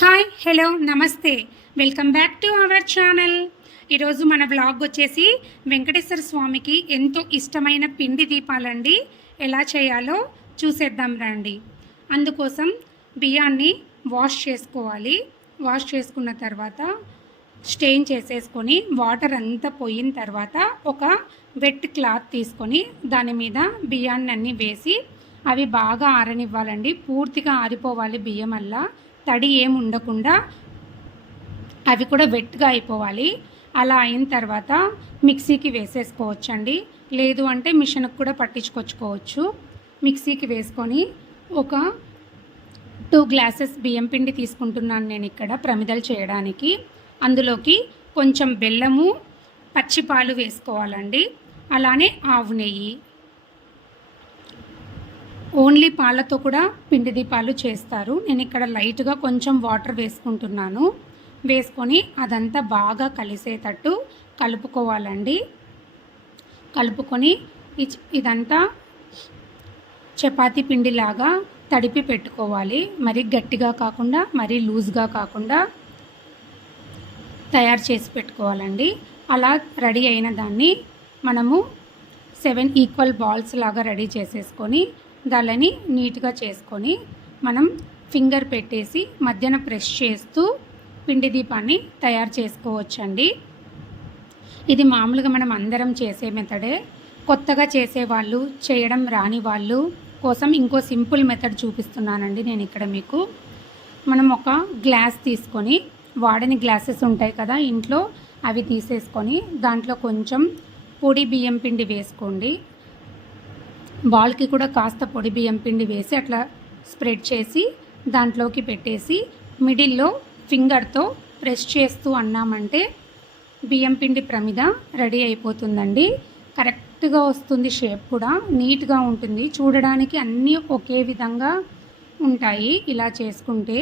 Hi hello నమస్తే. Welcome back to our channel ఈరోజు మన బ్లాగ్ వచ్చేసి వెంకటేశ్వర స్వామికి ఎంతో ఇష్టమైన పిండి దీపాలండి. ఎలా చేయాలో చూసేద్దాం రండి. అందుకోసం బియ్యాన్ని వాష్ చేసుకోవాలి. వాష్ చేసుకున్న తర్వాత స్టెయిన్ చేసేసుకొని వాటర్ అంతా పోయిన తర్వాత ఒక వెట్ క్లాత్ తీసుకొని దాని మీద బియ్యాన్ని అన్నీ వేసి అవి బాగా ఆరనివ్వాలండి. పూర్తిగా ఆరిపోవాలి బియ్యం అల్లా. తడి ఏమి ఉండకుండా అవి కూడా వెట్గా అయిపోవాలి. అలా అయిన తర్వాత మిక్సీకి వేసేసుకోవచ్చండి. లేదు అంటే మిషన్కి కూడా పట్టించుకొచ్చుకోవచ్చు. మిక్సీకి వేసుకొని ఒక టూ గ్లాసెస్ బియ్యం పిండి తీసుకుంటున్నాను నేను ఇక్కడ ప్రమిదలు చేయడానికి. అందులోకి కొంచెం బెల్లము పచ్చిపాలు వేసుకోవాలండి. అలానే ఆవు నెయ్యి. ఓన్లీ పాలతో కూడా పిండి దీపాలు చేస్తారు. నేను ఇక్కడ లైట్గా కొంచెం వాటర్ వేసుకుంటున్నాను. వేసుకొని అదంతా బాగా కలిసేటట్టు కలుపుకోవాలండి. కలుపుకొని ఇచ్- ఇదంతా చపాతీ పిండిలాగా తడిపి పెట్టుకోవాలి. మరి గట్టిగా కాకుండా మరీ లూజ్గా కాకుండా తయారు చేసి పెట్టుకోవాలండి. అలా రెడీ అయిన దాన్ని మనము సెవెన్ ఈక్వల్ బాల్స్ లాగా రెడీ చేసేసుకొని దానిని నీట్గా చేసుకొని మనం ఫింగర్ పెట్టేసి మధ్యన ప్రెస్ చేస్తూ పిండి దీపాన్ని తయారు చేసుకోవచ్చండి. ఇది మామూలుగా మనం అందరం చేసే మెథడే. కొత్తగా చేసేవాళ్ళు చేయడం రాని వాళ్ళు కోసం ఇంకో సింపుల్ మెథడ్ చూపిస్తున్నానండి నేను ఇక్కడ మీకు. మనం ఒక గ్లాస్ తీసుకొని వాడని గ్లాసెస్ ఉంటాయి కదా ఇంట్లో అవి తీసేసుకొని దాంట్లో కొంచెం పొడి బియ్యం పిండి వేసుకోండి. బాల్కి కూడా కాస్త పొడి బియ్యం పిండి వేసి అట్లా స్ప్రెడ్ చేసి దాంట్లోకి పెట్టేసి మిడిల్లో ఫింగర్తో ప్రెస్ చేస్తూ అన్నామంటే బియ్యం పిండి ప్రమిద రెడీ అయిపోతుందండి. కరెక్ట్గా వస్తుంది షేప్ కూడా నీట్గా ఉంటుంది. చూడడానికి అన్నీ ఒకే విధంగా ఉంటాయి ఇలా చేసుకుంటే.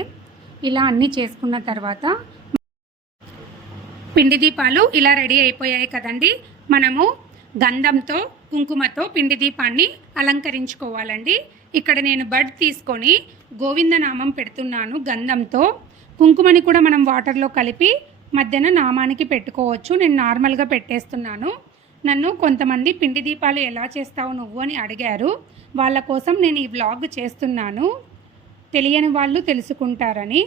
ఇలా అన్నీ చేసుకున్న తర్వాత పిండి దీపాలు ఇలా రెడీ అయిపోయాయి కదండి. మనము గంధంతో కుంకుమతో పిండి దీపాన్ని అలంకరించుకోవాలండి. ఇక్కడ నేను బడ్ తీసుకొని గోవిందనామం పెడుతున్నాను గంధంతో. కుంకుమని కూడా మనం వాటర్లో కలిపి మధ్యన నామానికి పెట్టుకోవచ్చు. నేను నార్మల్గా పెట్టేస్తున్నాను. నన్ను కొంతమంది పిండి దీపాలు ఎలా చేస్తావు నువ్వు అని అడిగారు. వాళ్ళ కోసం నేను ఈ వ్లాగ్ చేస్తున్నాను. తెలియని వాళ్ళు తెలుసుకుంటారని.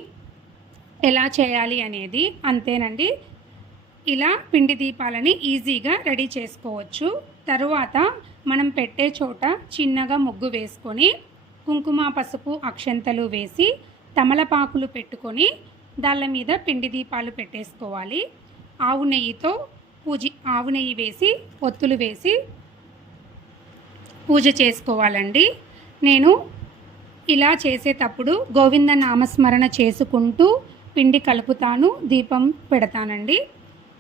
ఎలా చేయాలి అనేది అంతేనండి. ఇలా పిండి దీపాలని ఈజీగా రెడీ చేసుకోవచ్చు. తరువాత మనం పెట్టే చోట చిన్నగా ముగ్గు వేసుకొని కుంకుమ పసుపు అక్షంతలు వేసి తమలపాకులు పెట్టుకొని దాళ్ళ మీద పిండి దీపాలు పెట్టేసుకోవాలి. ఆవు నెయ్యితో పూజ ఆవు నెయ్యి వేసి ఒత్తులు వేసి పూజ చేసుకోవాలండి. నేను ఇలా చేసేటప్పుడు గోవింద నామస్మరణ చేసుకుంటూ పిండి కలుపుతాను దీపం పెడతానండి.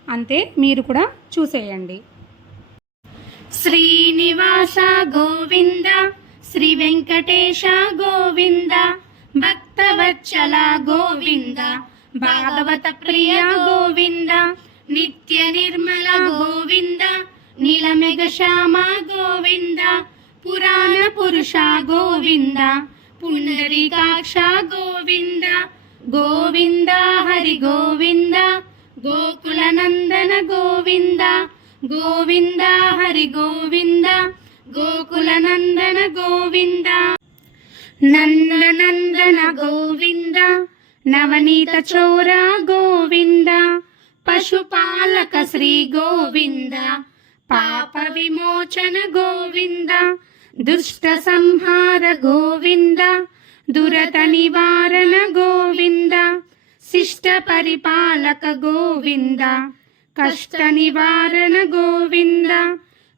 అంతే మీరు కూడా చూసేయండి. శ్రీనివాస గోవింద శ్రీ వెంకటేశ గోవింద భక్తవత్సల గోవింద భాగవత ప్రియ గోవింద నిత్య నిర్మల గోవింద నీలమెఘ శ్యామ గోవింద పురాణ పురుష గోవింద పుండరీకాక్ష గోవింద గోవింద హరి గోవింద గోకుల నందన గోవింద గోవింద హరి గోవింద గోకుల నందన గోవింద. నందనందన గోవింద నవనీత చోర గోవింద పశుపాలక శ్రీ గోవింద పాప విమోచన గోవింద శిష్ట పరిపాలక గోవింద కష్ట నివారణ గోవింద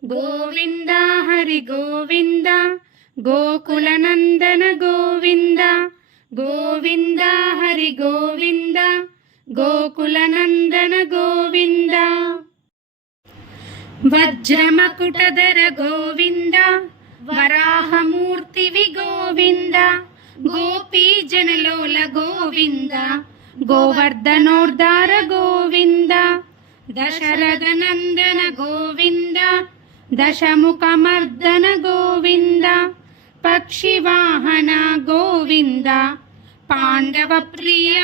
గోవింద హరి గోవింద గోకుల నందన గోవింద గోవింద హరి గోవింద గోకుల నందన గోవింద. వజ్రమకుటధర గోవింద వరాహమూర్తివి గోవింద గోపీ జనలోల గోవింద గోవర్ధనోర్ధార గోవింద దశరథ నందన గోవింద దశముఖమర్దన గోవింద పక్షివాహన గోవింద పాండవ ప్రియ